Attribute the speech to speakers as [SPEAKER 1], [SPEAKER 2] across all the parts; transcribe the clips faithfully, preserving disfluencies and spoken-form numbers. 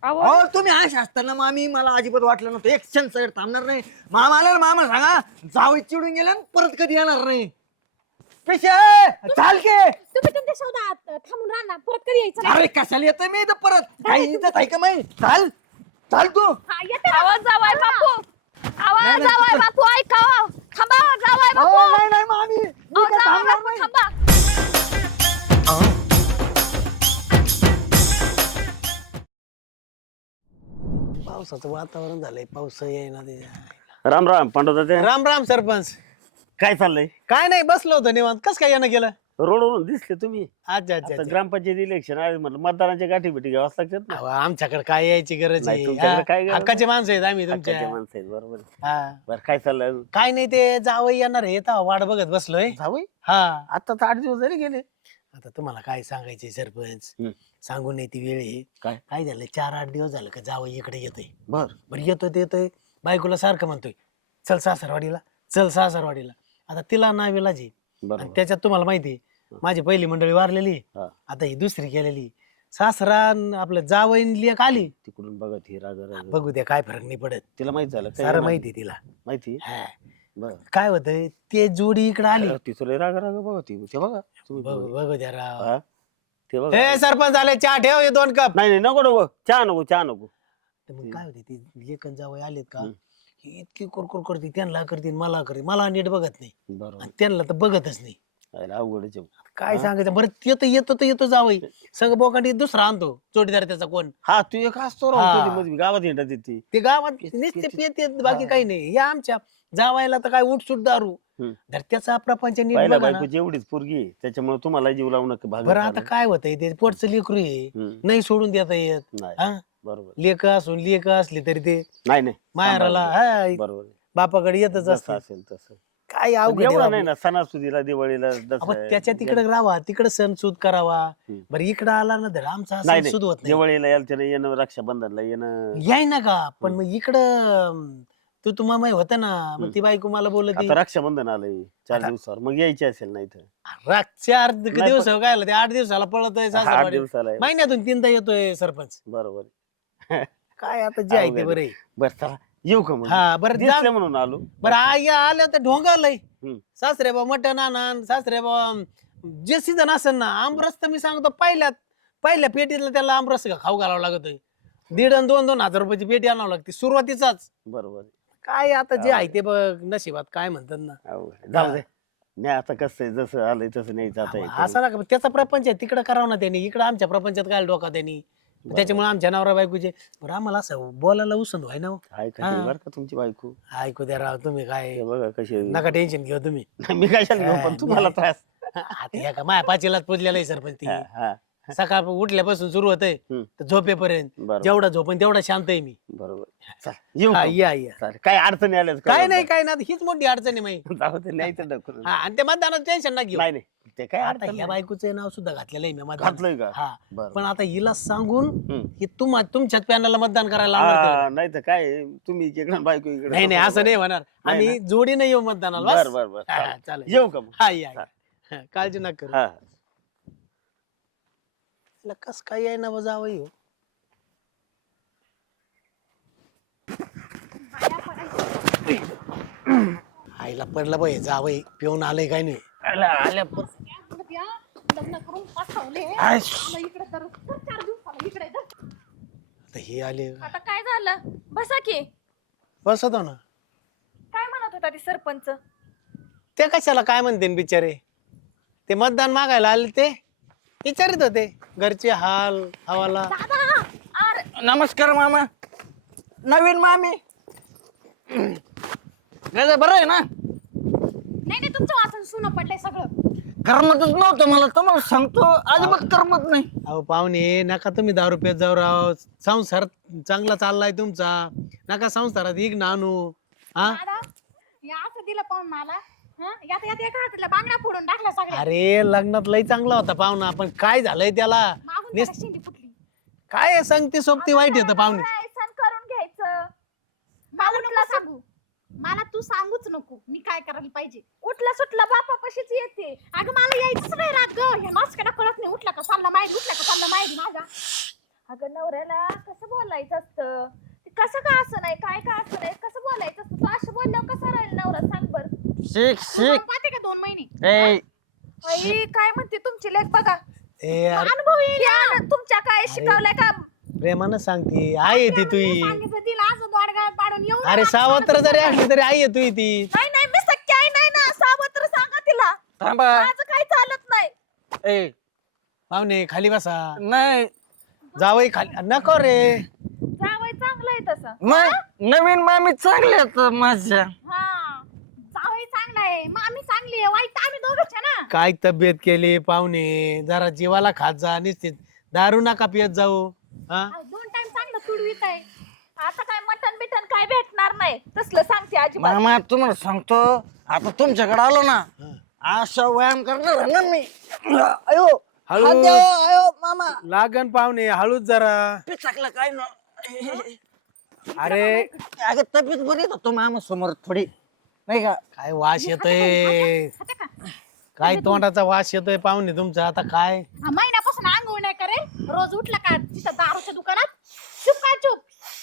[SPEAKER 1] अहो तुम्ही आश असताना मामी मला अजिबात वाटलं नव्हतं एक क्षण सगळं थांबणार नाही. मामा आला ना मामा सांगा जाऊ चिडून गेलं आणि परत कधी येणार नाही. कशा चाल के
[SPEAKER 2] तुम्ही तुमच्या शोधात थांबून राहा ना, परत कधी यायचं नाही.
[SPEAKER 1] अरे कशाला येतोय मी इथं परत काही इज्जत आहे का माही चाल चाल तू.
[SPEAKER 2] हा, येते ना. आवाज जावाय बापू, आवाज जावाय बापू, ऐका हो. थांबा जावाय बापू.
[SPEAKER 1] अहो, नाही नाही मामी मी
[SPEAKER 2] अहो,
[SPEAKER 1] काय
[SPEAKER 2] जावाय
[SPEAKER 1] थांबणार
[SPEAKER 2] बापू,
[SPEAKER 1] नाही.
[SPEAKER 2] थांबा.
[SPEAKER 3] पावसाचं वातावरण झालंय, पाऊस येईना ते.
[SPEAKER 4] राम राम पांडवता.
[SPEAKER 3] राम राम सरपंच.
[SPEAKER 4] काय चाललंय?
[SPEAKER 3] काय नाही, बसलो होतो निवांत. कस काय यानं गेलं?
[SPEAKER 4] रोडवरून दिसले तुम्ही.
[SPEAKER 3] अच्छा अच्छा
[SPEAKER 4] आता
[SPEAKER 3] अच्छा.
[SPEAKER 4] ग्रामपंचायत इलेक्शन आहे म्हटलं मतदानाच्या गाठी भेटी घ्यावाच लागतात ना.
[SPEAKER 3] अहो, आमच्याकडे काय यायची गरज
[SPEAKER 4] नाही,
[SPEAKER 3] आहे?
[SPEAKER 4] तुमच्याकडे काय
[SPEAKER 3] हा,
[SPEAKER 4] गरज
[SPEAKER 3] हक्काचे माणसं आहेत आम्ही
[SPEAKER 4] हक्काचे
[SPEAKER 3] तुमच्या.
[SPEAKER 4] माणसं आहेत बरोबर.
[SPEAKER 3] हा.
[SPEAKER 4] बरं काय चाललंय अजून?
[SPEAKER 3] काय नाही, ते जावई येणार आहे, तेव्हा वाट बघत बसलोय.
[SPEAKER 4] जावई
[SPEAKER 3] हा.
[SPEAKER 4] आता तर आठ दिवस झाले गेले.
[SPEAKER 3] आता तुम्हाला काय सांगायचंय सरपंच,
[SPEAKER 4] हम्म.
[SPEAKER 3] सांगून नाही ती वेळ आहे.
[SPEAKER 4] काय?
[SPEAKER 3] काय झालं, चार आठ दिवस झालं का जावई इकडे येतोय.
[SPEAKER 4] बर
[SPEAKER 3] बरं येतोय ते येतोय, बायकोला सारखं म्हणतोय चल सासरवाडीला, चल सासरवाडीला. आता तिला नावेला जी आणि
[SPEAKER 4] बरोबर.
[SPEAKER 3] त्याच्यात तुम्हाला माहिती आहे, माझी पहिली मंडळी वारलेली,
[SPEAKER 4] हा.
[SPEAKER 3] आता ही दुसरी केलेली. सासरा न आपलं जावईन लेक आली,
[SPEAKER 4] तिकडून बघत ही राग राग.
[SPEAKER 3] बघू द्या काय फरक नाही पडत.
[SPEAKER 4] तिला माहित झालं काय?
[SPEAKER 3] सारं माहिती तिला.
[SPEAKER 4] माहिती
[SPEAKER 3] हा.
[SPEAKER 4] बर.
[SPEAKER 3] काय होतंय, ते जोडी इकडे आली.
[SPEAKER 4] तिथं राग राग बघत ती. ते बघा तुम्ही
[SPEAKER 3] बघू
[SPEAKER 4] बघा.
[SPEAKER 3] बघू द्या राव.
[SPEAKER 4] हा? ते बघा.
[SPEAKER 3] हे सरपंच आले, चहा ठेव हे दोन कप.
[SPEAKER 4] नाही नाही नको नको चहा नको चहा नको.
[SPEAKER 3] तर मग काय होते, ती लेकन जावई आलेत का,
[SPEAKER 4] हम्म.
[SPEAKER 3] ही इतकी कुरकुर करते, त्यांना करते मला करते, मला नीट बघत नाही
[SPEAKER 4] बरोबर.
[SPEAKER 3] आणि त्यांना तर बघतच नाही.
[SPEAKER 4] यायला अवघडच आहे.
[SPEAKER 3] काय
[SPEAKER 4] हा?
[SPEAKER 3] सांगायचं बरं, येतो येतो तर येतो जावई संग बोकांडी दुसरा आणतो जोडीदार त्याचा कोण.
[SPEAKER 4] हा तू एक असतो
[SPEAKER 3] हा.
[SPEAKER 4] राव कधी-मधी गावात येतात ती.
[SPEAKER 3] ते गावात
[SPEAKER 4] तेच-
[SPEAKER 3] नुसते
[SPEAKER 4] तेच-
[SPEAKER 3] पेत येत, बाकी
[SPEAKER 4] हा.
[SPEAKER 3] काही नाही. या आमच्या जावायला तर काय उठ सुट दारू,
[SPEAKER 4] हम्म.
[SPEAKER 3] तर त्याचा प्रपंच नीट
[SPEAKER 4] पहिला
[SPEAKER 3] बघा ना.
[SPEAKER 4] बायको जेवढीच पोरगी आहे, त्याच्यामुळे तुम्हाला जीव लावून भाग
[SPEAKER 3] बरं आता काय होतंय, ते पोटचं लेकरू आहे,
[SPEAKER 4] हम्म.
[SPEAKER 3] नाही सोडून देता येत.
[SPEAKER 4] नाही
[SPEAKER 3] हा,
[SPEAKER 4] बरोबर.
[SPEAKER 3] लेक असून लेक असली तरी ते
[SPEAKER 4] नाही नाही
[SPEAKER 3] माहेराला
[SPEAKER 4] सांभाळून
[SPEAKER 3] हा,
[SPEAKER 4] घे. बरोबर आहे.
[SPEAKER 3] बापाकडे येतच
[SPEAKER 4] जसं
[SPEAKER 3] असतं.
[SPEAKER 4] असेल तसं
[SPEAKER 3] काय अवघड आहे
[SPEAKER 4] एवढं नाही
[SPEAKER 3] बाबू.
[SPEAKER 4] ना सणासुदीला दिवाळीला
[SPEAKER 3] अहो,
[SPEAKER 4] दसऱ्या-
[SPEAKER 3] त्याच्या तिकडे राहावा, तिकडे सण सूद करावा.
[SPEAKER 4] हम्म.
[SPEAKER 3] बरं इकडे आला ना तर आमचा
[SPEAKER 4] नाही
[SPEAKER 3] सण
[SPEAKER 4] नाही
[SPEAKER 3] सूद होत नाही.
[SPEAKER 4] दिवाळीला यायला त्याला येणं रक्षाबंधनला येणं.
[SPEAKER 3] याय ना का, पण मग इकडं तू तुम्हा माहिती होता ना, मग ती बायको मला बोलत
[SPEAKER 4] आता रक्षाबंधन आलंय चार
[SPEAKER 3] आता-
[SPEAKER 4] दिवसावर मग यायची असेल नाही तर
[SPEAKER 3] चार
[SPEAKER 4] नाही,
[SPEAKER 3] दिवस काय आलं, ते आठ दिवसाला पळतोय
[SPEAKER 4] आठ
[SPEAKER 3] सासरवाडी.
[SPEAKER 4] दिवसाला आहे.
[SPEAKER 3] महिन्यातून तीनदा येतोय सरपंच.
[SPEAKER 4] बरोबर
[SPEAKER 3] काय आता जे आहे ते
[SPEAKER 4] अवघड
[SPEAKER 3] बरं आहे.
[SPEAKER 4] बर चला येऊ का मग
[SPEAKER 3] हा बरं जा.
[SPEAKER 4] दिसलं म्हणून आलो.
[SPEAKER 3] बरं आई आल्या तर ढोंगालय.
[SPEAKER 4] हम्म.
[SPEAKER 3] सासरे बा मटण आणा, सासरे बा जे सीजन असेल ना, आमरस तर मी सांगतो पहिल्यात पहिल्या पेटीतला त्याला आमरस खाऊ घालावं लागतोय. दीड आणि दोन दोन हजार रुपयाची पेटी आणावं लागते सुरुवातीचाच.
[SPEAKER 4] बरोबर
[SPEAKER 3] काय आता जे आहे ते बघ नशिबात, काय म्हणतात ना.
[SPEAKER 4] अवघड. जाऊ दे नाही आता कसं आहे जसं आलंय तसं नाही जाता येत.
[SPEAKER 3] असं ना, त्याचा प्रपंच आहे तिकडे करावं ना त्यांनी, इकडे आमच्या प्रपंचात काय डोका त्यांनी. त्याच्यामुळे आमच्या नवरा बायकोचे बरं आम्हाला असं बोलायला उसंद व्हाय ना हो.
[SPEAKER 4] हाय का
[SPEAKER 3] हा.
[SPEAKER 4] ते बरं का तुमची बायको
[SPEAKER 3] ऐकू द्या राव, तुम्ही काय
[SPEAKER 4] ते बघा कशी
[SPEAKER 3] नका टेन्शन घेऊ तुम्ही.
[SPEAKER 4] मी कशाला घेऊ पण तुम्हाला त्रास.
[SPEAKER 3] आता ह्या का माया पाचीलाच पुजलेला आहे सरपंच ती.
[SPEAKER 4] हा, हा.
[SPEAKER 3] सकाळ उठल्यापासून सुरू होतंय
[SPEAKER 4] हम्म.
[SPEAKER 3] तर झोपेपर्यंत.
[SPEAKER 4] बरोबर.
[SPEAKER 3] जेवढा झोपेन तेवढा शांत आहे मी.
[SPEAKER 4] बरोबर चल, येऊ
[SPEAKER 3] हा,
[SPEAKER 4] का?
[SPEAKER 3] या या.
[SPEAKER 4] चालेल. काय अडचणी आल्या
[SPEAKER 3] काय नाही काय नाही, हीच मोठी अडचण आहे माही.
[SPEAKER 4] जाऊ दे नाही तर नको.
[SPEAKER 3] हा, आणि ते मतदानाचं टेन्शन ना घेऊ.
[SPEAKER 4] नाही नाही ते काय
[SPEAKER 3] आता
[SPEAKER 4] अडचण
[SPEAKER 3] ह्या
[SPEAKER 4] नाही.
[SPEAKER 3] बायकोचं नाव सुद्धा घातलेलं आहे मी मतदान.
[SPEAKER 4] घातलंय का?
[SPEAKER 3] हा,
[SPEAKER 4] बरं.
[SPEAKER 3] पण आता हिला सांगून
[SPEAKER 4] हम्म.
[SPEAKER 3] की तुम्हा तुमच्याच पॅनलला मतदान करायला लावणार
[SPEAKER 4] हा,
[SPEAKER 3] त्याला.
[SPEAKER 4] नाही तर काय तुम्ही इकडे बायको इकडे.
[SPEAKER 3] नाही नाही असं नाही होणार,
[SPEAKER 4] नाही
[SPEAKER 3] आम्ही जोडीने येऊ मतदानाला
[SPEAKER 4] बर
[SPEAKER 3] बस.
[SPEAKER 4] बर बर
[SPEAKER 3] हा,
[SPEAKER 4] चालेल.
[SPEAKER 3] चालेल.
[SPEAKER 4] येऊ का मग?
[SPEAKER 3] हा या या. हा, काळजी नका करू.
[SPEAKER 4] हा
[SPEAKER 3] हिला कस काय आहे ना जावई हो. आईला पडलं बाई जावई पिऊन आलंय काय नाही.
[SPEAKER 4] आल्या आल्या पण-
[SPEAKER 2] लग्न करून पाठवले
[SPEAKER 4] आयश.
[SPEAKER 2] मला इकडे तर तर चार दिवसाला इकडे तर.
[SPEAKER 3] आता हे आले
[SPEAKER 5] आता काय झालं? बसा की.
[SPEAKER 3] बसत हो ना.
[SPEAKER 5] काय म्हणत होता ती सरपंच?
[SPEAKER 3] ते कशाला काय म्हणते न बिचारे, ते मतदान मागायला आले ते विचारित होते घरचे हाल हवाला.
[SPEAKER 5] दादा, अरे
[SPEAKER 1] नमस्कार मामा. नवीन मामी कसं बरं आहे ना.
[SPEAKER 2] नाही नाही, तुमचं वाचन सुनं पडलंय सगळं.
[SPEAKER 1] करमतच नव्हतं मला, तुम्हाला सांगतो अजिबात करमत नाही.
[SPEAKER 3] अहो पाहुणे नका तुम्ही दारू रुपयात जाऊ राव, संसार चांगला चाललाय तुमचा, नका संसारात एक नानू. हा
[SPEAKER 2] दादा या असं दिलं पाहून मला, हं? यात यात एका हातातल्या बांगड्या फोडून टाकल्या सगळ्या.
[SPEAKER 3] अरे लग्नात लय चांगला होता पाहुणा, पण काय झालंय त्याला.
[SPEAKER 2] मागून
[SPEAKER 3] निस-
[SPEAKER 2] त्याला शेंडी फुटली.
[SPEAKER 3] काय सांगते सोबती वाईट येतं पाहुणे.
[SPEAKER 5] काय सण करून घ्यायचं.
[SPEAKER 2] मला नको सांगू, मला तू सांगूच नको मी काय करायला पाहिजे.
[SPEAKER 5] उठला सुटला बापापाशीच येते.
[SPEAKER 2] अगं मला यायचंच नाही रात ग, हे नाचकडा कळत नाही. उठला का चालला माहिती, उठला का चालला माहिती माझ्या.
[SPEAKER 5] अगं नवऱ्याला कसं बोलायचं? सांगायचं असतं ते कसं का असं नाही काय का असं नाही कसं बोलायचं असतं तू असं बोलल्यावर कसं राहील नवरा सांग बर
[SPEAKER 1] शिक शिक
[SPEAKER 5] पाहते का दोन महिने
[SPEAKER 1] ए
[SPEAKER 5] आई काय म्हणते तुमची लेख बघा
[SPEAKER 3] ए यार
[SPEAKER 5] अनुभव येईल ना. तुमच्या काय शिकवलंय का
[SPEAKER 3] प्रेमानं सांगते आई आहे ती तुई
[SPEAKER 5] सांगितलं तिला असं दोडगाळात पाडून येऊ
[SPEAKER 3] अरे सावत्र जरी असली तरी आई आहे तुई ती
[SPEAKER 5] नाही नाही मी सख्खी आई नाही ना सावत्र सांगा तिला
[SPEAKER 1] थांबा
[SPEAKER 5] माझं काही चालत नाही
[SPEAKER 1] ए
[SPEAKER 3] पाहुणे खाली बसा
[SPEAKER 1] नाही
[SPEAKER 3] जावई खाली नको रे
[SPEAKER 5] जावई चांगलं आहे तसं
[SPEAKER 1] मग नवीन मामी चांगले आहेत माझ्या
[SPEAKER 5] हा जावई चांगला आहे मामी चांगली आहे वाईट आम्ही दोघंच आहे ना
[SPEAKER 3] काय तब्येत केली पाहुणे जरा जीवाला खात जा निश्चित दारू नका पियत जाऊ हा
[SPEAKER 5] अहो, दोन टाइम चांगलं तुडवीत आहे आता काय मटन बिटन काय भेटणार नाही तसलं सांगते अजिबात
[SPEAKER 1] मामा तुम्हाला सांगतो आता तुमच्याकडे आलो ना असा व्यायाम करणार आहे ना मी अयो
[SPEAKER 3] हळू.
[SPEAKER 1] हात द्या हो, अयो मामा
[SPEAKER 3] लागन पाहुणे हळूच जरा
[SPEAKER 1] पिचकलं काय ना
[SPEAKER 3] अरे
[SPEAKER 1] अगं तब्येत बरी होतो मामा समोर थोडी नाही का
[SPEAKER 3] काय वास येतोय काय तोंडाचा वास येतोय पाहुणे तुमचा आता काय
[SPEAKER 5] हा, महिन्यापासून आंघोळ नाही करे रोज उठला का तिथं दारूच्या दुकानात चुप काय चुप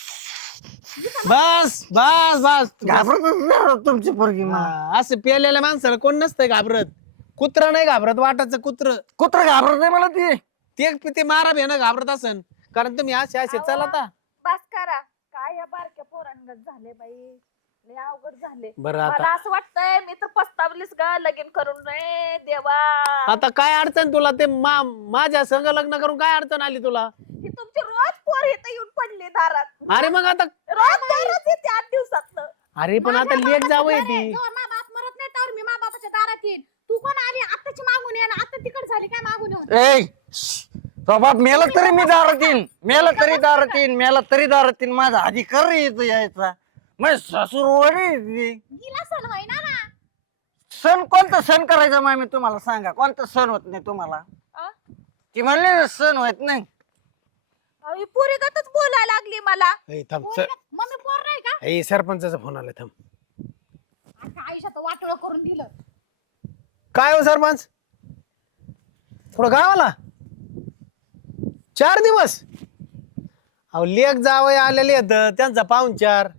[SPEAKER 3] बस बस बस
[SPEAKER 1] घाबरत तुमची पोरगी मा
[SPEAKER 3] हा, असं पेलेल्या माणसाला कोण नसतंय घाबरत कुत्र नाही घाबरत वाटाचं कुत्र
[SPEAKER 1] कुत्र घाबरत नाही मला ती
[SPEAKER 3] ते ते मारा भेणं घाबरत असन कारण तुम्ही असे असे चला आता
[SPEAKER 5] बस करा काय या बारक्या पोरांगत झाले बाई लय अवघड झाले
[SPEAKER 3] बरं आता
[SPEAKER 5] मला असं वाटतंय मी तर पस्तावलीस गा लगीन करून रे देवा
[SPEAKER 3] आता काय अडचण तुला ते मा माझ्या संग लग्न करून काय अडचण आली तुला
[SPEAKER 5] ही तुमची रोज पोर इथं येऊन पडली दारात
[SPEAKER 3] अरे मग आता
[SPEAKER 5] रोज दारात येते आठ दिवसात
[SPEAKER 3] अरे पण आता लेट जावं ती
[SPEAKER 5] मा बाप मरत नाही तर मी मा बापाच्या दारात येईन तू कोण आली आताची मागून ये ना आता तिकड झाली काय मागून येऊन
[SPEAKER 1] ए तो बाप मेला तरी मी दारात येईन मेला तरी दारात येईन मेला तरी दारात येईन माझा अधिकार येतो यायचा मग सासूर वडी
[SPEAKER 5] गेला सण होईना ना
[SPEAKER 1] सण कोणता सण करायचा मामी तुम्हाला सांगा कोणता सण होत नाही तुम्हाला
[SPEAKER 5] आ?
[SPEAKER 1] ती म्हणले ना सण होत नाही
[SPEAKER 5] अहो, ही पोरीगतच बोलायला लागली मला
[SPEAKER 3] ए, थांब सर
[SPEAKER 5] मम्मी पोर नाही का
[SPEAKER 3] ए सरपंचाचा फोन आला थांब
[SPEAKER 5] आता आयुष्यात वाटोळ करून दिलं
[SPEAKER 3] काय हो सरपंच थोडं गावाला चार दिवस अहो लेख जावय आलेले आहेत त्यांचा पाहुणचार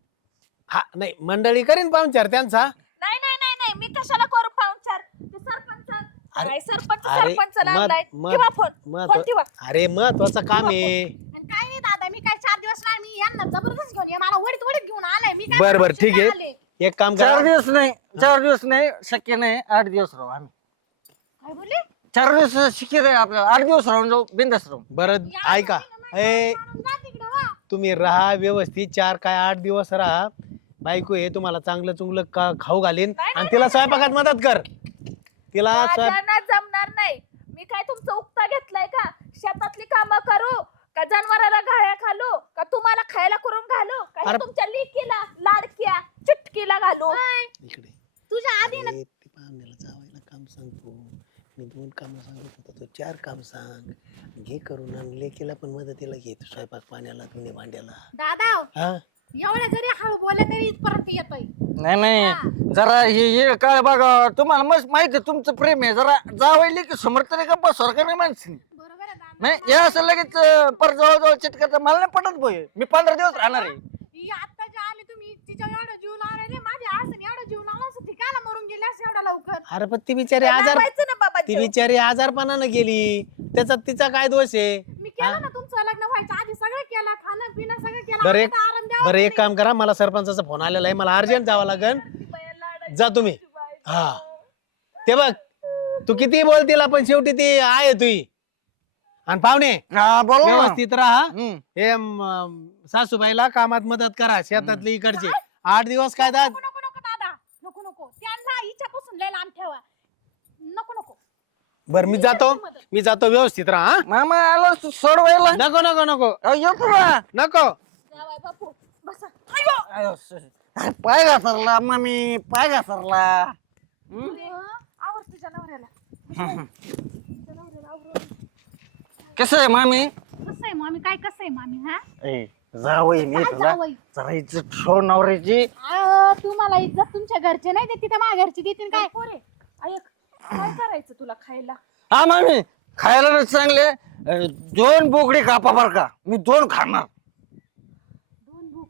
[SPEAKER 3] हा नाही मंडळी करीन पाहुणचार त्यांचा
[SPEAKER 5] नाही नाही नाही नाही मी कशाला करू पाहुणचार ते सरपंच
[SPEAKER 3] अरे-
[SPEAKER 5] काय सरपंच
[SPEAKER 3] अरे,
[SPEAKER 5] सरपंच
[SPEAKER 3] मत-
[SPEAKER 5] लागलाय
[SPEAKER 3] मत-
[SPEAKER 5] ठेवा फोन
[SPEAKER 3] महत्व-
[SPEAKER 5] फोन ठेवा
[SPEAKER 3] अरे महत्वाचं काम आहे
[SPEAKER 5] आणि काय नाही दादा मी काय चार दिवस नाही मी यांना जबरदस्त घेऊन ये मला वडीत वडीत घेऊन आलाय मी काय
[SPEAKER 3] बर बर
[SPEAKER 5] पाहुणचार
[SPEAKER 3] ठीक आहे
[SPEAKER 5] आले.
[SPEAKER 3] एक काम
[SPEAKER 1] चार
[SPEAKER 3] करा
[SPEAKER 1] दिवस नाही चार दिवस नाही शक्य नाही आठ दिवस राहू आम्ही
[SPEAKER 5] काय बोलले
[SPEAKER 1] चार दिवस शक्य नाही आपल्याला आठ दिवस राहून जाऊ बिंदास राहू
[SPEAKER 3] बरं ऐका ए
[SPEAKER 5] जा तिकडं वा.
[SPEAKER 3] तुम्ही राहा व्यवस्थित चार काय आठ दिवस राहा बायको हे तुम्हाला चांगलं चुंगलं का खाऊ घालीन
[SPEAKER 5] नाही,
[SPEAKER 3] आणि तिला स्वयंपाकात मदत कर तिला स्वयं
[SPEAKER 5] माझ्यानं जमणार नाही मी काय तुमचा उक्ता घेतलाय का शेतातली कामं करू का जनावराला घाया घालू का तुम्हाला खायला करून घालू का हे
[SPEAKER 3] अरे-
[SPEAKER 5] तुमच्या लेकीला लाडक्या चिटकीला घालू
[SPEAKER 3] इकडे
[SPEAKER 5] तुझ्या आधी ना
[SPEAKER 3] ए, ते पाहुण्याला जावायला काम सांगतो मी दोन काम सांगत होतो तो चार काम सांग घे करून आणि लेकीला पण मदतीला घे तू स्वयंपाक पाण्याला धुणे भांड्याला
[SPEAKER 5] दादा
[SPEAKER 3] हा
[SPEAKER 5] एवढ्या जरी हळू बोलले तरी इथपर्यंत येतोय
[SPEAKER 1] नाही नाही जरा हे हे काय बघा तुम्हाला मस्त माहिती आहे तुमचं प्रेम आहे जरा जावयली की समोर तरी का बसवर का नाही माणसं
[SPEAKER 5] बरोबर आहे दादा
[SPEAKER 1] नाही हे असं लगेच अं, पर जवळ चिटकायचं मला नाही पटत बोय मी पंधरा दिवस राहणार आहे
[SPEAKER 5] ही आता जे आले तुम्ही तिच्या एवढं जीव लावले माझ्या आसन एवढं जीव लावला असं ठिकाणा मरून गेले असं एवढा लवकर
[SPEAKER 3] अरे पण ती बिचारी आजार
[SPEAKER 5] लावायचं ना बाबा
[SPEAKER 3] ती
[SPEAKER 5] जीव.
[SPEAKER 3] बिचारी आजारपणानं गेली त्याचा तिचा काय दोष आहे
[SPEAKER 5] मी केलं ना तुमचं लग्न व्हायचं आधी सगळं केलं खाणं पिणं सगळं केलं
[SPEAKER 3] बरं
[SPEAKER 5] आता
[SPEAKER 3] एक
[SPEAKER 5] आराम द्यावा
[SPEAKER 3] बरं एक काम करा मला सरपंचाचा फोन आलेला आहे मला अर्जंट जावं लागेल जा तुम्ही हा ते बघ तू किती बोल तिला पण शेवटी ती आहे तुई आणि पाहुणे
[SPEAKER 1] हा बोल ना.
[SPEAKER 3] व्यवस्थित राहा
[SPEAKER 1] हम्म.
[SPEAKER 3] हे म, सासूबाईला कामात मदत करा शेतातली इकडची आठ दिवस काय दाद
[SPEAKER 5] नको नको नको दादा नको नको त्यांना इच्छापासून लय लांब ठेवा नको नको
[SPEAKER 3] बर मी जातो मी जातो व्यवस्थित राहा हा?
[SPEAKER 1] मामा आलो सोडवायला
[SPEAKER 3] नको नको नको
[SPEAKER 1] अहो, येतो ना
[SPEAKER 3] नको
[SPEAKER 5] जावाय बापू बसा अयो
[SPEAKER 1] अयो, स- अरे, पाय घासरला मम्मी पाय घासरला
[SPEAKER 5] आवर तुझ्या नवऱ्याला
[SPEAKER 1] कसं आहे मामी
[SPEAKER 5] कसं आहे मामी काय कसं आहे मामी हा
[SPEAKER 1] ए जावई मी
[SPEAKER 5] काय
[SPEAKER 1] तुला
[SPEAKER 5] जावई?
[SPEAKER 1] जरा इज्जत ठेव नवऱ्याची
[SPEAKER 5] अहो, तू मला इज्जत तुमच्या घरचे नाही देते त्या माझ्या घरची देतील काय पोरे ऐक काय करायचं तुला खायला
[SPEAKER 1] हा मामी खायला ना चांगले अं, दोन बोकडी कापा बर का मी दोन खाणार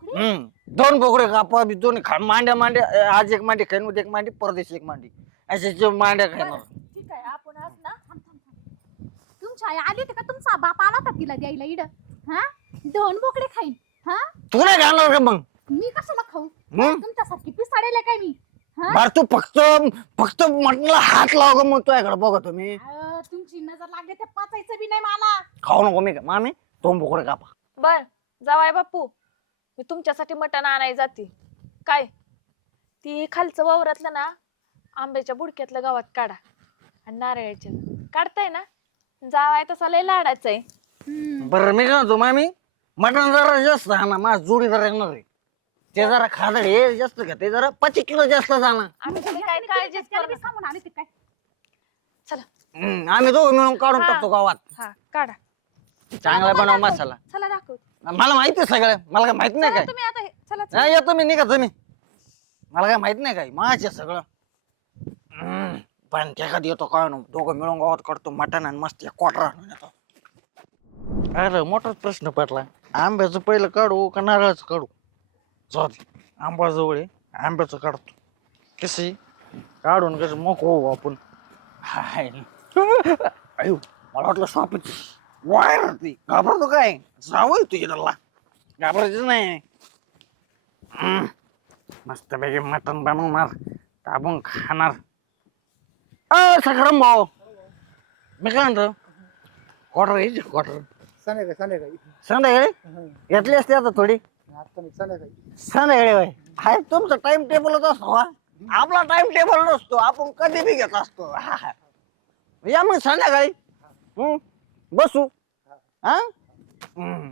[SPEAKER 1] हम्म दोन बोकडे कापा बी दोन खा मांड्या मांड्या अं, आज एक मांडी खाईन उद्या एक मांडी परदेश एक मांडी अशा जे मांड्या खाणार
[SPEAKER 5] बरं, ठीक आहे आपण आज ना
[SPEAKER 2] थांब, थांब, थांब. तुमची आई आली होती का तुमचा बाप आला होता तिला द्यायला इड हा दोन बोकडे खाईन हा
[SPEAKER 1] तू नाही घालणार का मग
[SPEAKER 2] मी कशाला खाऊ
[SPEAKER 1] मग
[SPEAKER 2] तुमच्यासारखी पिसाडेल काय मी हा
[SPEAKER 1] बरं तू फक्त फक्त म्हटलं हात लाव ग मग तुझ्याकडे बघतो मी
[SPEAKER 2] अं, तुमची नजर लागली ते पाचायचं बी नाही मला
[SPEAKER 1] खाऊ नको मी का मामी दोन बोकडे कापा
[SPEAKER 5] बर जावाय बापू मी तुमच्यासाठी मटण आणाय जाते काय ती खालचं वावरातलं ना आंब्याच्या बुडक्यातलं गावात काढा आणि नारळाच्या काढताय ना जावाय तसा लय लाडाचं आहे
[SPEAKER 2] हम्म.
[SPEAKER 1] बरं मी काय म्हणतो मामी मटण जरा जास्त हा ना माझा जोडीदार येणार आहे ते जरा खादड हे जास्त का ते जरा पाच किलो जास्त जाणार
[SPEAKER 5] आम्ही तुम्ही काय काळजीच
[SPEAKER 2] त्याला
[SPEAKER 5] करू
[SPEAKER 2] बी
[SPEAKER 5] नका.
[SPEAKER 2] सांगून आले ते काय
[SPEAKER 5] चला
[SPEAKER 1] हम्म, आम्ही दोघं मिळून काढून
[SPEAKER 5] हा.
[SPEAKER 1] टाकतो गावात
[SPEAKER 5] हा काढा
[SPEAKER 1] चांगला बनव मसाला
[SPEAKER 5] चला दाखव
[SPEAKER 1] मला माहिती आहे सगळं मला काय माहित नाही
[SPEAKER 5] चला
[SPEAKER 1] काय
[SPEAKER 5] तुम्ही आता हे- चला चला.
[SPEAKER 1] हा, येतो मी निघा तुम्ही मला काय माहित नाही काय माझ्या सगळं हम्म, पण त्याच्यात येतो काय ना दोघं मिळून गावात करतो मटण आणि मस्त क्वार्टर आणून येतो अरे मोठाच प्रश्न पडला आंब्याचं पहिलं काढू का नारळाचं काढू जाऊ दे आंबा जवळ आहे आंब्याचं काढतो कशी काढून कसं मोकळं होऊ आपण हाय अयो मला वाटलं सापची वायर ती घाबरतो काय जावं तुझ्या त्याला घाबरायचं नाही हम्म, मस्तपैकी मटण बनवणार दाबून खाणार अ सखरम भाऊ मी काय म्हणतो क्वार्टर घ्यायची क्वार्टर
[SPEAKER 6] संध्याकाळी संध्याकाळी
[SPEAKER 1] संध्याकाळी घेतली असते आता थोडी
[SPEAKER 6] आता मी संध्याकाळी
[SPEAKER 1] संध्याकाळी बाई हाय तुमचं टाइम टेबलच असतो हा आपला टाइम टेबल नसतो आपण कधी बी घेत असतो हा, हा. या मग संध्याकाळी हम्म, बसू हा हम्म.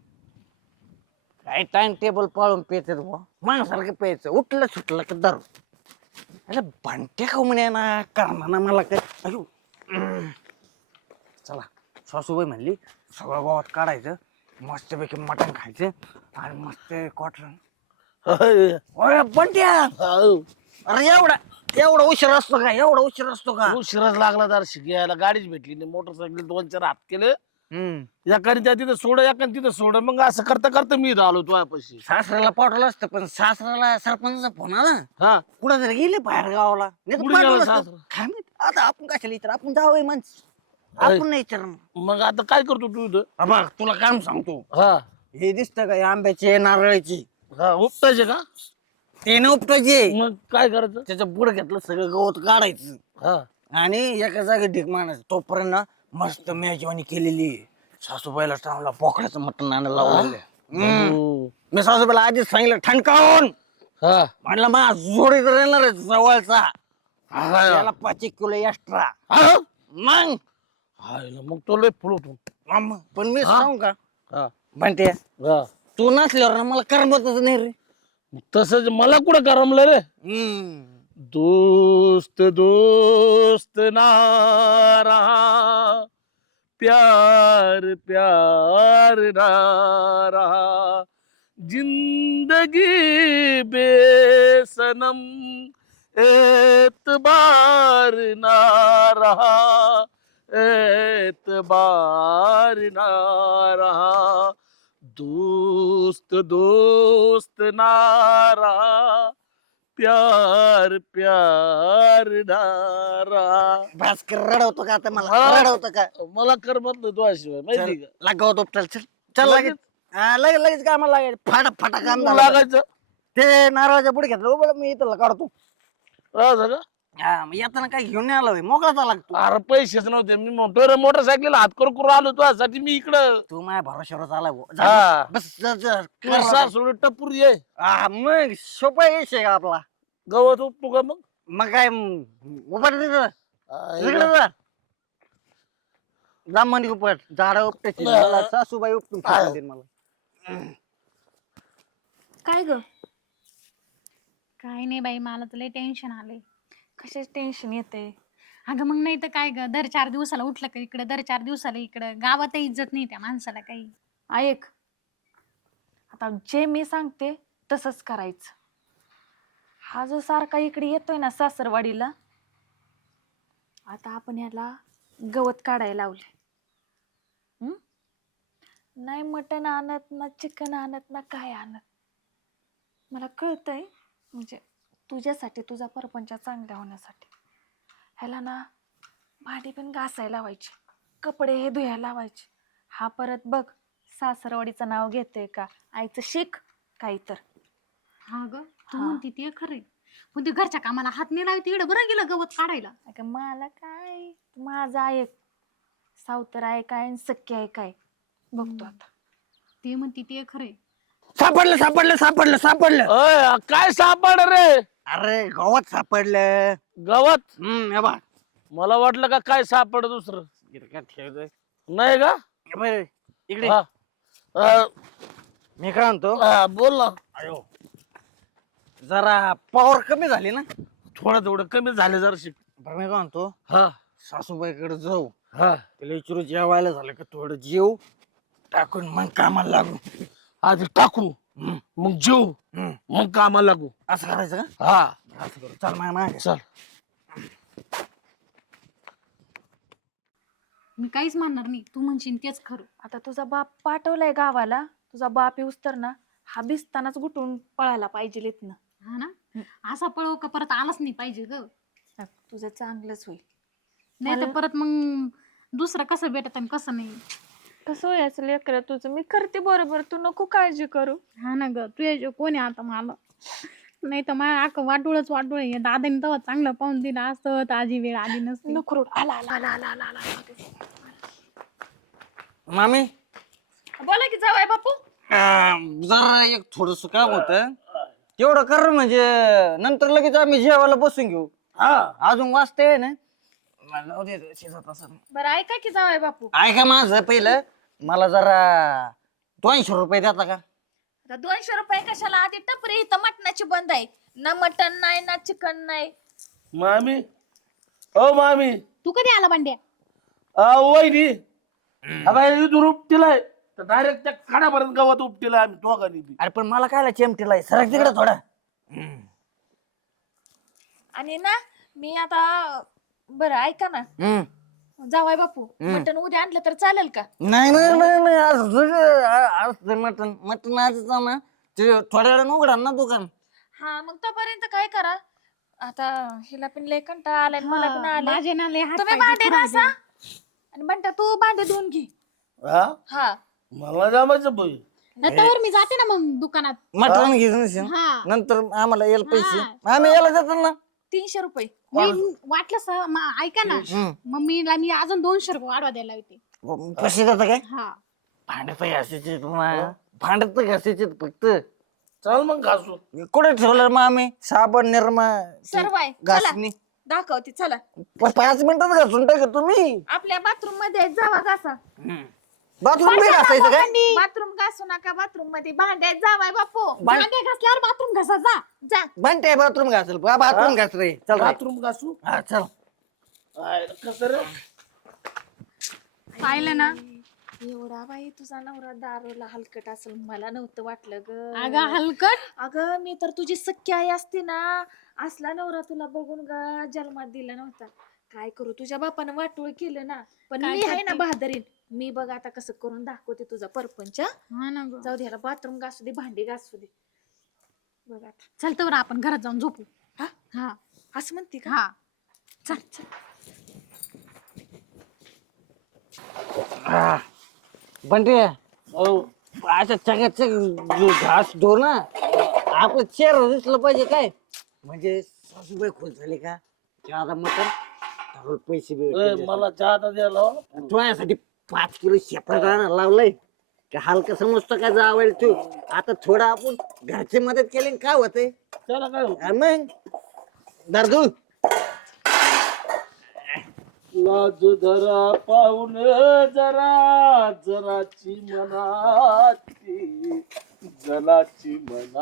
[SPEAKER 1] काय टाइम टेबल पाळून पेते बुवा माणसारखं प्यायचं उठलं सुटलं की दारू अरे भांट्या खाऊ म्हणे ना करणार ना मला काय अयो हम्म. चला सासूबाई म्हणली सगळं गावात काढायचं मस्तपैकी मटण खायचं आणि मस्त क्वार्टर ओय बंट्या अरे एवढा एवढा उशीर असतो का एवढा उशीर असतो का
[SPEAKER 3] उशिराच लागला तर शिकायला गाडीच भेटली नाही मोटरसायकल दोन चार हात केले
[SPEAKER 1] हम्म
[SPEAKER 3] एकाने त्या तिथं सोड एकाने तिथं सोड मग असं करता करता मी इथं आलो तुझ्यापाशी
[SPEAKER 1] सासऱ्याला पाठवलं असतं पण सासऱ्याला सरपंचाचा फोन आला
[SPEAKER 3] हा
[SPEAKER 1] कुठं तरी गेले बाहेर गावाला नाही तर
[SPEAKER 3] कुठं
[SPEAKER 1] पाठवलं
[SPEAKER 3] गेला
[SPEAKER 1] असतं.
[SPEAKER 3] सासरा?
[SPEAKER 1] काय माहित आता आपण कशाला विचार आपण जावं माणसं आपण नाही विचार
[SPEAKER 3] मग आता काय करतो तू इथं
[SPEAKER 1] बघ तुला काम सांगतो
[SPEAKER 3] हा
[SPEAKER 1] हे दिसतं का हे आंब्याचे नारळाची
[SPEAKER 3] हा उपटायचे का
[SPEAKER 1] ते न उपटायचे
[SPEAKER 3] मग काय करायचं
[SPEAKER 1] त्याचं बुड घेतलं सगळं गवत काढायचं
[SPEAKER 3] हा
[SPEAKER 1] आणि एका जागी ढीक मारायचं तोपर्यंत ना मस्त मेजवानी केलेली आहे. सासूबाईला चांगला पोकळ्याचं मटण आणायला लावलेलं आहे. हम्म.
[SPEAKER 3] हो.
[SPEAKER 1] मी सासूबाईला आधीच सांगितलं ठणकावून
[SPEAKER 3] हा
[SPEAKER 1] म्हणलं मा जोडी तर येणार आहे जवळचा
[SPEAKER 3] हा.
[SPEAKER 1] याला पाच एक किलो एक्स्ट्रा
[SPEAKER 3] हा?
[SPEAKER 1] मग
[SPEAKER 3] हाय ना, मग तो लय फुल होतो
[SPEAKER 1] मग पण मी
[SPEAKER 3] हा?
[SPEAKER 1] सांगू का
[SPEAKER 3] हा
[SPEAKER 1] म्हणते
[SPEAKER 3] हा
[SPEAKER 1] तू नसल्यावर ना मला करमतच नाही रे
[SPEAKER 3] मग तसंच मला कुठं करमलं रे
[SPEAKER 1] हम्म.
[SPEAKER 3] दोस्त दोस्त ना रहा प्यार प्यार ना रहा जिंदगी बेसनम एतबार ना रहा एतबार ना रहा दोस्त दोस्त ना रहा प्यार प्यार ना रहा
[SPEAKER 1] भास्कर रडवतो का आता मला
[SPEAKER 3] हा.
[SPEAKER 1] रडवतो का
[SPEAKER 3] मला करमत नाही तो शिवाय माहिती का
[SPEAKER 1] लागवतो चल चल चल लगेच हा, लगेच लगेच कामाला लागायचं फाटा फाटा काम झालं
[SPEAKER 3] लागायचं
[SPEAKER 1] ते नारळाच्या पुढे घेतलं बरं मी इथं काढतो
[SPEAKER 3] असं का
[SPEAKER 1] हा मग येताना काय घेऊन नाही आलो मोकळाच आला का तू
[SPEAKER 3] अरे पैसेच नव्हते मी म्हणतो रे मोटरसायकल हात करू करू आलो तुझ्यासाठी मी इकडं
[SPEAKER 1] तू माझ्या भरोश्यावर आला भाऊ. जा,
[SPEAKER 3] हा
[SPEAKER 1] बस जा, जा.
[SPEAKER 3] करसा सोडून टपूर ये
[SPEAKER 1] हा, मग सोपा येश आहे का आपला
[SPEAKER 3] गवत उपटू का मग
[SPEAKER 1] मग काय म, उभा तिथं तिकडे
[SPEAKER 3] आईला.
[SPEAKER 1] जा जा मंदी उपट झाडं उपटायची
[SPEAKER 3] हा.
[SPEAKER 1] मला सासूबाई उपटून
[SPEAKER 3] हा.
[SPEAKER 1] खाऊ दे मला
[SPEAKER 2] काय ग काय नाही बाई मला तर लय टेन्शन आले
[SPEAKER 5] कशाच टेन्शन येते
[SPEAKER 2] अगं मग नाही तर काय ग दर चार दिवसाला उठलं का इकडं दर चार दिवसाला इकडं गावात इज्जत नाही त्या माणसाला काही
[SPEAKER 5] ऐक आता जे मी सांगते तसंच करायचं हा जो सारखा इकडे येतोय ना सासरवाडीला आता आपण याला गवत काढायला लावले हम्म? नाही मटण आणत ना चिकन आणत ना काय आणत मला कळतंय म्हणजे तुझ्यासाठी तुझा परपंच चांगला होण्यासाठी ह्याला ना भांडी पण घासायला लावायची, कपडे हे धुयायला लावायचे. हा परत बघ सासरवाडीचं नाव घेते का, आईचं शिक काही तर.
[SPEAKER 2] हा ग तू
[SPEAKER 5] हा.
[SPEAKER 2] म्हणते ते खरंय, पण ते घरच्या कामाला हात नाही लावते इकडं बरं गेलं गवत काढायला.
[SPEAKER 5] अगं मला काय, माझा आहे सावतर आहे काय आणि सख्य आहे काय बघतो आता.
[SPEAKER 2] ते म्हणते ते खरंय.
[SPEAKER 1] सापडलं सापडलं सापडलं सापडलं.
[SPEAKER 3] अय, काय सापड रे
[SPEAKER 1] अरे गवत सापडलं.
[SPEAKER 3] गवत?
[SPEAKER 1] हम्म हे बघ.
[SPEAKER 3] मला वाटलं का काय सापड दुसरं.
[SPEAKER 1] इकडे काय ठेवतोय?
[SPEAKER 3] नाही का?
[SPEAKER 1] हे बघ, इकडे
[SPEAKER 3] हा. अ,
[SPEAKER 1] मी काय म्हणतो,
[SPEAKER 3] हा, बोल ना.
[SPEAKER 1] अयो जरा पॉवर कमी झाली ना.
[SPEAKER 3] थोडं थोडं कमी झालं जरा शिक.
[SPEAKER 1] बरं मी काय म्हणतो,
[SPEAKER 3] हा
[SPEAKER 1] सासूबाईकडे जाऊ,
[SPEAKER 3] हा
[SPEAKER 1] तिला विचारू जेवायला झालं का थोडं जेव टाकून मग कामाला लागू.
[SPEAKER 3] आधी टाकू
[SPEAKER 1] हम्म,
[SPEAKER 3] मग जेऊ
[SPEAKER 1] हम्म.
[SPEAKER 3] मग कामाला लागू.
[SPEAKER 1] असं करायचं का?
[SPEAKER 3] हा
[SPEAKER 1] असं करू. चल माझ्या मागे.
[SPEAKER 3] चल.
[SPEAKER 2] मी काहीच म्हणणार नाही, तू म्हणशील तेच खरं.
[SPEAKER 5] आता तुझा बाप पाठवलाय गावाला, तुझा बाप येऊस तर ना हा भिजतानाच गुटून पळायला पाहिजे इथनं.
[SPEAKER 2] हा ना, असा पळव का परत आलाच नाही पाहिजे ग.
[SPEAKER 5] तुझं चांगलंच होईल.
[SPEAKER 2] नाही तर
[SPEAKER 5] मला-
[SPEAKER 2] परत मग दुसरं कसं भेटत आणि कसं नाही.
[SPEAKER 5] कसं व्हायचं लेकरं तुझं, मी करते बरोबर, तू नको काळजी करू.
[SPEAKER 2] हा ना ग, तू याच्या कोणी आता मला, नाही तर माझ्या अख्खं वाटोळच वाटोळ आहे. दादाने तेव्हा चांगलं पाहून दिलं असतं तर आजी वेळ आली नसती.
[SPEAKER 5] नको रडू. आला आला आला आला आला आला.
[SPEAKER 1] मामी
[SPEAKER 5] बोला की जावाय बापू.
[SPEAKER 1] अं, जरा एक थोडस काम होत, तेवढं कर म्हणजे नंतर लगेच आम्ही जेवायला बसून घेऊ.
[SPEAKER 3] हा
[SPEAKER 1] अजून वाजते ना. मला जाऊ दे, शिजत असेल.
[SPEAKER 5] बरं ऐका की जावाय बापू,
[SPEAKER 1] ऐका माझं पहिलं, मला जरा दोनशे रुपये देता का?
[SPEAKER 5] आता दोनशे रुपये कशाला, आधी टपरी इथं मटणाची बंद आहे ना, मटण नाही ना चिकन नाही.
[SPEAKER 3] मामी, ओ मामी,
[SPEAKER 2] तू कधी आला भांड्या?
[SPEAKER 3] अ, वहिनी इथून उपटीलाय तर डायरेक्ट त्या खाण्यापर्यंत गावात उपटीलाय आम्ही दोघांनी बी.
[SPEAKER 1] अरे पण मला काय चिमटीला सरक तिकडे थोडा.
[SPEAKER 5] आणि ना मी आता, बरं ऐका ना
[SPEAKER 1] हम्म.
[SPEAKER 5] जावाय बापू,
[SPEAKER 1] हम्म.
[SPEAKER 5] मटण उद्या आणलं तर चालेल का?
[SPEAKER 1] नाही नाही नाही नाही, आज सगळं आ- आज ते मटण मटण आजच ना, ते थोड्या वेळानं उघडा ना दुकान.
[SPEAKER 5] हा मग तोपर्यंत काय करा, आता हिला पण लय कंटाळा आलाय, मला पण आलाय.
[SPEAKER 2] माझे ना लय हात
[SPEAKER 5] तुम्ही
[SPEAKER 2] पाय
[SPEAKER 5] भांडे
[SPEAKER 2] दुखू
[SPEAKER 5] घासा
[SPEAKER 2] राहिले.
[SPEAKER 5] आणि म्हणता तू भांडे धुवून घे.
[SPEAKER 3] हा
[SPEAKER 5] हा
[SPEAKER 3] मला जमायचं बाई.
[SPEAKER 2] नाही तर मी जाते ना मग दुकानात.
[SPEAKER 1] मटण घेऊन
[SPEAKER 2] हा
[SPEAKER 1] नंतर आम्हाला यायला पैसे
[SPEAKER 2] हा.
[SPEAKER 1] आम्ही यायला देतो ना.
[SPEAKER 5] तीनशे रुपये.
[SPEAKER 2] मी वाटलं स- म- ऐका ना,
[SPEAKER 1] हम्म.
[SPEAKER 2] मम्मीला मी अजून दोनशे रुपये वाढवा द्यायला होते.
[SPEAKER 1] पैसे देता काय?
[SPEAKER 2] हा
[SPEAKER 1] भांडे तर घासायचे तुम्हाला, भांडे तर घासायचे फक्त.
[SPEAKER 3] चल मग घासू.
[SPEAKER 1] कुठे ठेवलं मग आम्ही साबण निरमा
[SPEAKER 5] सर्व आहे, चला
[SPEAKER 1] घासणी?
[SPEAKER 5] दाखवते, चला
[SPEAKER 1] प- पाच मिनिटात घासून टाका तुम्ही.
[SPEAKER 5] आपल्या बाथरूम मध्ये जावा घासा.
[SPEAKER 1] बाथरूम बी घासायचं काय?
[SPEAKER 5] बाथरूम घासू नका, बाथरूम मध्ये भांड्यात जावाय बापू.
[SPEAKER 2] भांडे घासल्यावर बाथरूम घासा जा.
[SPEAKER 5] जा.
[SPEAKER 1] बनते बाथरूम घासल बाथरूम घास रे. चल रे.
[SPEAKER 3] बाथरूम घासू.
[SPEAKER 1] हा चल.
[SPEAKER 3] आय, कसं रे?
[SPEAKER 2] पाहिलं ना,
[SPEAKER 5] एवढा बाई तुझा नवरा दारूला हलकट असेल मला नव्हतं वाटलं ग.
[SPEAKER 2] अगं हलकट.
[SPEAKER 5] अगं मी तर तुझी सख्खी आई असते ना, असला नवरा तुला बघून ग जन्मात दिला नव्हता. काय करू, तुझ्या बापानं वाटोळ केलं ना, पण
[SPEAKER 2] काय
[SPEAKER 5] मी आहे ना
[SPEAKER 2] करते?
[SPEAKER 5] बहादरीन. मी बघ आता कसं करून दाखवते तुझा परपंच.
[SPEAKER 2] हा ना गं.
[SPEAKER 5] जाऊ दे, ह्याला बाथरूम घासू दे, भांडी घासू दे. बघ आता
[SPEAKER 2] चल तर आपण घरात जाऊन झोपू.
[SPEAKER 5] हा
[SPEAKER 2] हा
[SPEAKER 5] असं म्हणते का?
[SPEAKER 2] हा
[SPEAKER 5] चल चल.
[SPEAKER 1] हा. बनते
[SPEAKER 3] हो
[SPEAKER 1] अशा चकाचक घास धो ना, आपलं चेहरा दिसलं पाहिजे काय, म्हणजे सासूबाई खुश झाली का ते आता मटण त्यावर पैसे बी
[SPEAKER 3] ए,
[SPEAKER 1] भेटतील.
[SPEAKER 3] मला चहा आता द्यायला हो.
[SPEAKER 1] तू यासाठी पाच किलो शेपट लावलंय की हलका समजतो का जावेल तू. आता थोडं आपण घरची मदत केली काय होतंय.
[SPEAKER 3] त्याला काय होतं?
[SPEAKER 1] हा मग दर्दू
[SPEAKER 3] लाज धरा पाहून जरा जराची मनाची जलाची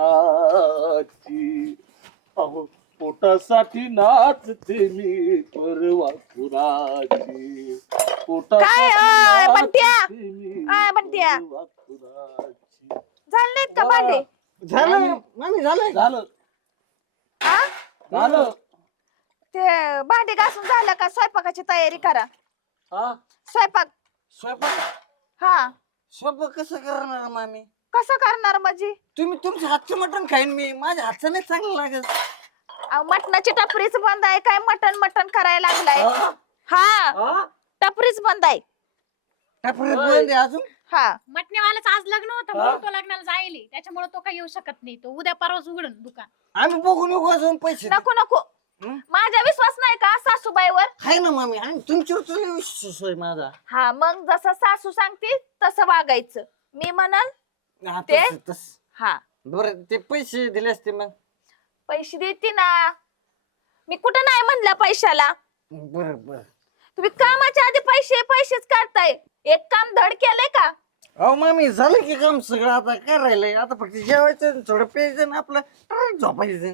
[SPEAKER 3] मनाची अहो पोटासाठी नाचते मी परवा कुराची
[SPEAKER 5] काय, अय, बंट्या? अय, बंट्या?
[SPEAKER 3] कुराची
[SPEAKER 5] झाले नाहीत का भांडे?
[SPEAKER 1] झालं मामी झालं.
[SPEAKER 3] झालं
[SPEAKER 5] हा?
[SPEAKER 3] झालं
[SPEAKER 5] ते भांडे घासून झालं का स्वयंपाकाची तयारी करा.
[SPEAKER 3] हा
[SPEAKER 5] स्वयंपाक.
[SPEAKER 1] स्वयंपाक
[SPEAKER 5] हा
[SPEAKER 1] स्वयंपाक कसं करणार मामी?
[SPEAKER 5] कसं करणार म्हणजे
[SPEAKER 1] तुम्ही तुमच्या हातचं मटण खाईन मी, माझ्या हातचं नाही चांगलं लागत.
[SPEAKER 5] अहो, मटणाची टपरीच बंद आहे काय मटण मटण करायला लागलाय हा टपरीच बंद आहे
[SPEAKER 1] टपरीत बंद आहे अजून.
[SPEAKER 5] हा
[SPEAKER 2] मटणेवाल्याचं आज लग्न होतं म्हणून तो लग्नाला जायले, त्याच्यामुळे तो काही येऊ शकत नाही. तो उद्या परवाच उघडन दुकान.
[SPEAKER 1] आम्ही बघून येऊ अजून पैसे.
[SPEAKER 5] नको नको
[SPEAKER 1] हं?
[SPEAKER 5] माझा विश्वास नाही का सासूबाईवर
[SPEAKER 1] आहे ना मामी, आणि तुमच्यावर तुला विश्वास आहे माझा.
[SPEAKER 5] हा मग जसं सासू सांगते तसं वागायचं. मी म्हणाल
[SPEAKER 1] हा,
[SPEAKER 5] ते?
[SPEAKER 1] तसं- तसं.
[SPEAKER 5] हा
[SPEAKER 1] बरं ते पैसे दिले असते मग.
[SPEAKER 5] पैसे देते ना मी, कुठं नाही म्हणलं पैशाला.
[SPEAKER 1] बरं बरं.
[SPEAKER 5] तुम्ही कामाच्या आधी पैसे पैसेच काढताय. एक काम धड केलंय का?
[SPEAKER 1] अहो मामी झालं की काम सगळं, आता काय राहिलंय, आता फक्त जेवायचं आणि थोडं प्यायचं आणि आपलं टरक झोपायचं.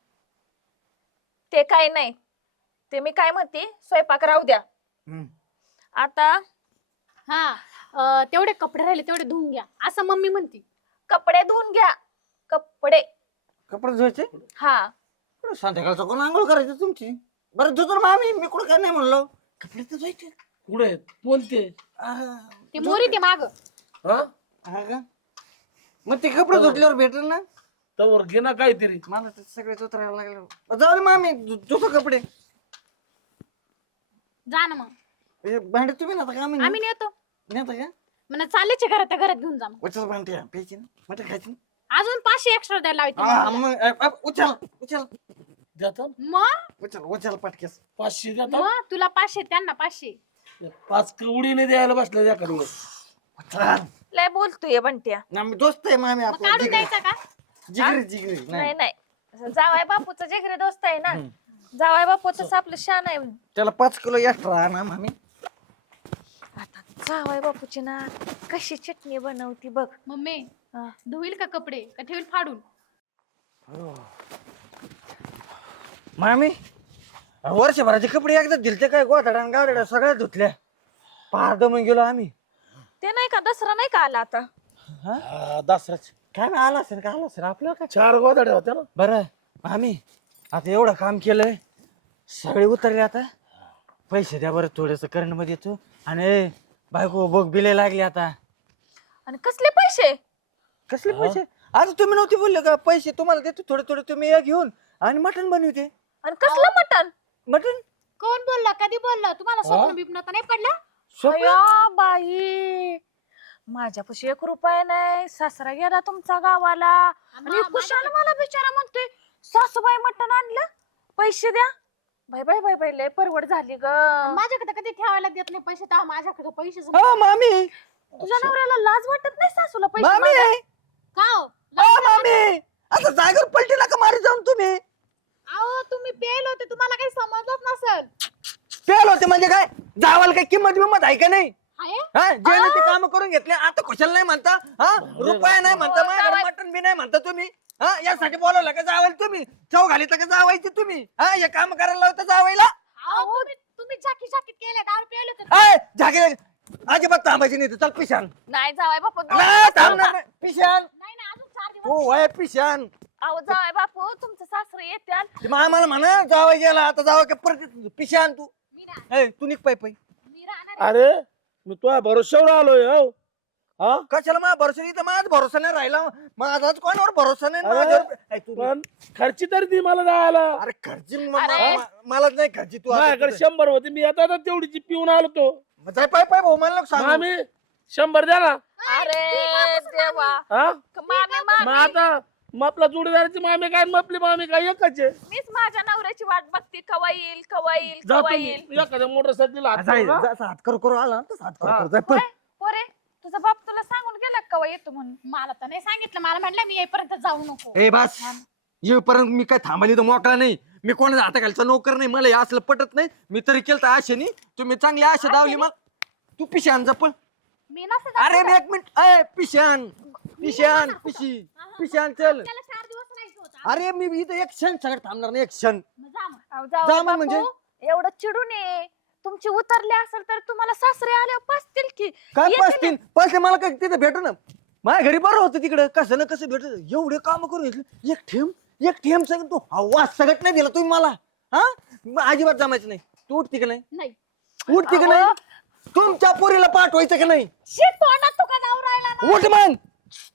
[SPEAKER 5] ते काय नाही, ते मी काय म्हणते स्वयंपाक राहू द्या.
[SPEAKER 1] हम्म.
[SPEAKER 5] आता
[SPEAKER 2] हा अं, तेवढे कपडे राहिले तेवढे धुवून घ्या असं मम्मी म्हणती.
[SPEAKER 5] कपडे धुवून घ्या. कपडे
[SPEAKER 1] कपडे धुवायचे.
[SPEAKER 5] हा
[SPEAKER 1] कुठं संध्याकाळचं कोण आंघोळ करायचं तुमची. बरं धुतो ना मामी, मी कुठं काय नाही म्हणलो. कपडे तर धुवायचे.
[SPEAKER 3] कुठे आहेत? कोणते?
[SPEAKER 1] आ,
[SPEAKER 2] ते मोरी ते माग
[SPEAKER 3] हा
[SPEAKER 1] हा का? मग ते कपडे धुतल्यावर भेटेल ना.
[SPEAKER 3] तवर घे ना काहीतरी.
[SPEAKER 1] मला तर सगळे उतरायला लागले. जाऊ दे मामी, धु- धुतो कपडे.
[SPEAKER 2] जा ना मग.
[SPEAKER 1] हे भांडे तुम्ही ना आता कामी
[SPEAKER 2] आम्ही नेतो
[SPEAKER 1] नेता का?
[SPEAKER 2] म्हणा चाललेच घरात त्या घरात घेऊन जा मग.
[SPEAKER 1] उचल भांडे प्यायची ना, मटण खायची ना.
[SPEAKER 2] अजून पाचशे एक्स्ट्रा द्यायला लावायचे
[SPEAKER 1] हा,
[SPEAKER 2] मम्मीला.
[SPEAKER 1] मग अ, अ, उचल उचल
[SPEAKER 3] देता
[SPEAKER 2] मग
[SPEAKER 1] उचल उचल पटकेस.
[SPEAKER 3] पाचशे देता.
[SPEAKER 2] मग तुला पाचशे त्यांना पाचशे.
[SPEAKER 3] पाच कवडीने द्यायला बसल्या त्याकडे.
[SPEAKER 1] उचल.
[SPEAKER 5] लय बोलतोय बंट्या.
[SPEAKER 1] आम्ही दोस्त आहे मामी,
[SPEAKER 2] मग
[SPEAKER 1] आपला
[SPEAKER 2] काढून
[SPEAKER 1] जिगरी
[SPEAKER 2] द्यायचा का?
[SPEAKER 1] जिगरी जिगरी
[SPEAKER 5] नाही
[SPEAKER 1] नाही.
[SPEAKER 5] नाही जावाय बापूचा जिगरी दोस्त आहे ना. जावाय बापूच आपलं शान आहे.
[SPEAKER 1] त्याला पाच किलो एक्स्ट्रा आणा मामी.
[SPEAKER 5] आता जावाय बापूची ना कशी चटणी बनवती बघ.
[SPEAKER 2] मम्मी
[SPEAKER 5] हा.
[SPEAKER 2] धुईल का कपडे का ठेवील फाडून?
[SPEAKER 1] मामी वर्षभराचे कपडे एकदा दिलते काय, गोधड्या आणि गावड्या सगळ्या धुतल्या. पार दमून गेलो आम्ही.
[SPEAKER 5] ते नाही का दसरा नाही का आला आता?
[SPEAKER 3] हा, दसऱ्याचे
[SPEAKER 1] काय नाही आला असेल का आला असेल आपलं काय.
[SPEAKER 3] चार गोदाड्या होत्या ना.
[SPEAKER 1] बरं आम्ही आता एवढं काम केलंय, सगळे उतरले. आता पैसे द्या बरं, थोडस करंट मध्ये येतो. आणि ए, बायको बघ बिले लागले आता.
[SPEAKER 5] आणि कसले पैसे?
[SPEAKER 1] कसले पैसे? आता तुम्ही नव्हते बोलले का पैसे तुम्हाला देतो थोडे थोडे, तुम्ही या घेऊन आणि मटण बनवते.
[SPEAKER 5] आणि कसलं मटण?
[SPEAKER 1] मटण
[SPEAKER 2] कोण बोलला? कधी बोलला? तुम्हाला स्वप्न बिप्न तर नाही पडला?
[SPEAKER 5] अया बाई, माझ्यापाशी एक रुपया नाही. सासरा गेला तुमचा गावाला आणि
[SPEAKER 2] मा-
[SPEAKER 5] कुशाल मला बिचारा म्हणतोय सासूबाई मटण आणलं, पैसे द्या. बाय बाय बाय बाय लय परवड झाली ग.
[SPEAKER 2] माझ्याकडे कधी ठेवायला देत नाही पैसे, तेव्हा माझ्याकडे पैसे
[SPEAKER 1] हा मामी.
[SPEAKER 5] तुझ्या नवऱ्याला लाज वाटत नाही सासूला पैसे
[SPEAKER 1] मामी
[SPEAKER 5] मागायला?
[SPEAKER 2] का हो?
[SPEAKER 1] हा मामी, आता जागेवर पलटी नका मारू जाऊन तुम्ही.
[SPEAKER 2] अहो तुम्ही पेल होते, तुम्हाला काही समजलंच नसेल.
[SPEAKER 1] फेल होते म्हणजे काय? जावाला काही किंमत बिंमत आहे का नाही?
[SPEAKER 2] आहे?
[SPEAKER 1] हा जे ते काम करून घेतले, आता कुशल नाही म्हणता, हा रुपया नाही म्हणता,
[SPEAKER 5] हो,
[SPEAKER 1] माझ्याकडे
[SPEAKER 5] जावई-
[SPEAKER 1] मटण बी नाही म्हणता तुम्ही. हा यासाठी बोलवलं का जावायला तुम्ही? चव घाली तर का जावायची तुम्ही? हा हे काम करायला लावता जावायला.
[SPEAKER 2] अहो तुम्ही तुम्ही झाकी झाकीत केले, दारू पेल होते.
[SPEAKER 1] अय झाके अजिबात थांबायची नाही. चल पिशान.
[SPEAKER 5] नाही जावाय बापू दोन
[SPEAKER 1] नाही,
[SPEAKER 5] दिवस
[SPEAKER 1] थांबणार
[SPEAKER 5] थांबा.
[SPEAKER 1] नाही. पिशान
[SPEAKER 2] नाही नाही अजून चार दिवस.
[SPEAKER 1] हो वय पिशान.
[SPEAKER 5] अहो जावाय बापू तुमचं सासरे येत्याल.
[SPEAKER 1] ते मग आम्हाला म्हणा जावाय गेला, आता जावा का परत येतो. पिशान तू.
[SPEAKER 2] मी ना-
[SPEAKER 1] ए तू निघ पाय पाय.
[SPEAKER 2] मी राहणार आहे.
[SPEAKER 3] अरे मी तुझ्या भरोश्यावर आलोय. हो हा
[SPEAKER 1] कशाला माझा भरोसा नाही, तर माझा भरोसा नाही राहिला. माझाच कोणावर भरोसा नाही
[SPEAKER 3] अरे,
[SPEAKER 1] माझ्यावर. ऐ, तू निघ.
[SPEAKER 3] पण खर्ची तरी ती मला जायला.
[SPEAKER 1] अरे खर्ची
[SPEAKER 5] अरे.
[SPEAKER 1] मलाच नाही खर्ची तू आता
[SPEAKER 3] माझ्याकडे
[SPEAKER 1] तिथे.
[SPEAKER 3] शंभर होते, मी आता तेवढीची पिऊन आलो तो.
[SPEAKER 1] मग जाय पाय पाय भाऊ, मला नको सांगू.
[SPEAKER 3] मामी शंभर द्या ना.
[SPEAKER 5] अरे देवा,
[SPEAKER 3] हा
[SPEAKER 5] मामी
[SPEAKER 3] मग
[SPEAKER 5] मामी
[SPEAKER 3] आता मपला जोडीदाराची मामी काय मपली मामी काय एकच आहे.
[SPEAKER 5] मीच माझ्या नवऱ्याची वाट बघते. कवा येईल कवा येईल
[SPEAKER 3] जा
[SPEAKER 5] कवा
[SPEAKER 3] तुम्ही
[SPEAKER 5] येईल.
[SPEAKER 3] एखाद्या मोटरसायकल
[SPEAKER 1] जाय, जा, जा, हात करू करू आला तर हात करू
[SPEAKER 3] हा.
[SPEAKER 1] करू जाय पण.
[SPEAKER 5] होय, पोरे तुझा बाप तुला सांगून गेला कवा येतो म्हणून?
[SPEAKER 2] मला तर नाही सांगितलं, मला म्हटलं मी येईपर्यंत जाऊ नको.
[SPEAKER 1] ए बस येईपर्यंत मी काय थांबली तर मोकळा नाही. मी कोणाचा हाताखालचा नोकर नाही. मला हे असलं पटत नाही. मी तरी केलं तर आशेनी. तुम्ही चांगली आशा दावली मग. तू पिशान जपल.
[SPEAKER 2] मी नसते
[SPEAKER 1] अरे मी एक मिनिट. अय पिशान पिशान पिशी पिशान चल.
[SPEAKER 2] त्याला चार दिवस राहायचं होतं.
[SPEAKER 1] अरे मी इथं एक क्षण सगळं थांबणार नाही. एक क्षण.
[SPEAKER 2] मग जा मग.
[SPEAKER 5] अहो,
[SPEAKER 1] जा
[SPEAKER 5] जावई
[SPEAKER 1] मग म्हणजे?
[SPEAKER 5] बापू, एवढं चिडून ये. तुमची उतरले असेल तर तुम्हाला सासरे आल्यावर पासतील की.
[SPEAKER 1] काय
[SPEAKER 5] येते
[SPEAKER 1] पाचतीन पैसे मला काय तिथे भेटू ना. माझ्या घरी बरं होतं तिकडे. कसं ना कसं भेटत. एवढे काम करून घेतले. एक ठेम एक ठेम सगळं तू आवाज सगळं नाही दिला तुम्ही मला. हा मग अजिबात जमायचं नाही. तू उठती का नाही?
[SPEAKER 2] नाही
[SPEAKER 1] उठती का नाही? तुमच्या पोरीला पाठवायचं का नाही?
[SPEAKER 2] शिट तोंडात तो का जाऊ राहिला ना.
[SPEAKER 1] उठ मग.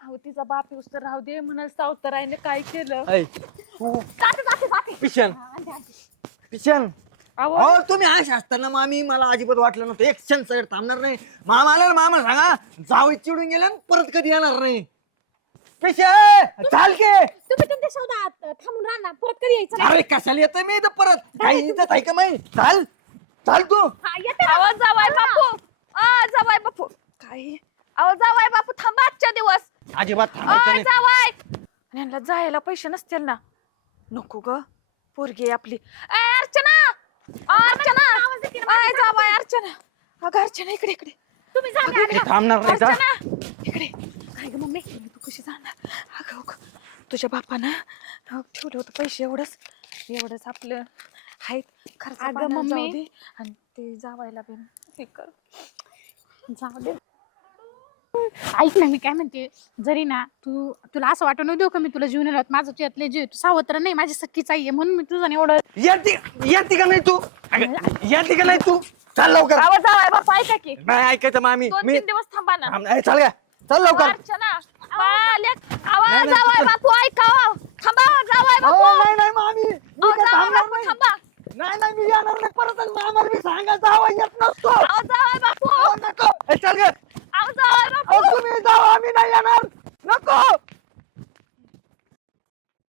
[SPEAKER 5] अहो तिचा बाप येऊस तर राहू दे म्हणाल सावतरायने काय केलं
[SPEAKER 1] ऐ, तू
[SPEAKER 5] जाते जाते जाते
[SPEAKER 1] पिशन पिशन
[SPEAKER 5] अहो
[SPEAKER 1] हो तुम्ही आज असताना मामी मला अजिबात वाटलं नव्हतं एक क्षण सगळं थांबणार नाही मामा आला ना मामा सांगा जाऊ चिडून गेले ना परत कधी येणार नाही पिशन चाल के
[SPEAKER 2] तुम्ही तुमच्या शोधात थांबून राहणार परत कधी यायचं नाही.
[SPEAKER 1] अरे कशाला येतोय मी इथं परत काही इज्जत आहे का माही चाल चाल तू
[SPEAKER 2] हा, येते ना.
[SPEAKER 5] आवाज जावाय बापू आ जावाय बापू काय आवाज जावाय बापू थांबा आजच्या दिवस
[SPEAKER 1] अजिबात
[SPEAKER 5] आ
[SPEAKER 1] थांबायचं नाही
[SPEAKER 5] जावाय आणि यांना जायला पैसे नसतील ना नको ग पोरगी आहे आपली ए अर्चना आ, अर्चना आय जावाय अर्चना अगं अर्चना इकडे इकडे तुम्ही जा ना,
[SPEAKER 1] हे थांबणार नाही का
[SPEAKER 5] अर्चना इकडे काय ग मम्मी तू कशी जाणार अगं अगं, तुझ्या बापानं अं, ठेवलं होतं पैसे एवढंच एवढंच आपलं आहेत खर्च
[SPEAKER 2] अगं
[SPEAKER 5] पाण्याला जाऊ
[SPEAKER 2] मम्मी.
[SPEAKER 5] दे आणि ते जावायला बी हे कर
[SPEAKER 2] जाऊ दे. ऐक ना मी काय म्हणते जरी ना तू तुला असं वाटून देऊ का मी तुला जीवन लावत माझं तुझ्यातले जीव तू सावत्र नाही माझी सख्खीच आई आहे म्हणून मी तुझं एवढं
[SPEAKER 1] येते येते का नाही तू अगं, येते का नाही तू चाल लवकर
[SPEAKER 5] आवाज जावाय बापा ऐका की
[SPEAKER 1] नाही ऐकायचं मामी
[SPEAKER 5] दोन
[SPEAKER 1] मी
[SPEAKER 5] तीन दिवस थांबा ना
[SPEAKER 1] थांब- ए, चाल का चल लवकर
[SPEAKER 5] अर्चना बालेक, आवाज
[SPEAKER 1] नाही, नाही,
[SPEAKER 5] जावाय
[SPEAKER 1] चल.
[SPEAKER 5] बापू ऐका हो. थांबा जावाय
[SPEAKER 1] अहो,
[SPEAKER 5] बापू
[SPEAKER 1] नाही नाही मामी मी
[SPEAKER 5] अहो,
[SPEAKER 1] काय
[SPEAKER 5] जावाय
[SPEAKER 1] थांबणार
[SPEAKER 5] बापू
[SPEAKER 1] नाही.
[SPEAKER 5] थांबा
[SPEAKER 1] नाही नाही मी येणार नाही परत आणि मामाला मी सांगा जावा येत नसतो
[SPEAKER 5] अहो जावाय बापू
[SPEAKER 1] अहो, नको ए, चल ग
[SPEAKER 5] अहो जावाय बापू
[SPEAKER 1] अहो, तुम्ही जावा आम्ही नाही येणार नको